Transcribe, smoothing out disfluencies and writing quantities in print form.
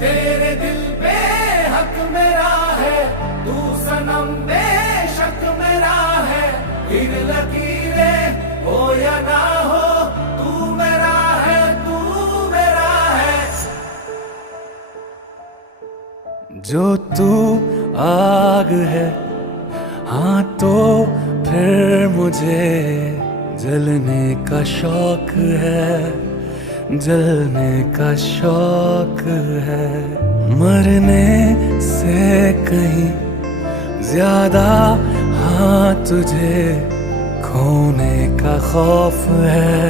तेरे दिल पे हक मेरा है, तू सनम बेशक मेरा है। फिर लकीरें हो या ना हो, तू मेरा है, तू मेरा है। जो तू आग है, हाँ तो फिर मुझे जलने का शौक है, जलने का शौक है। मरने से कहीं ज्यादा हाँ तुझे खोने का खौफ है।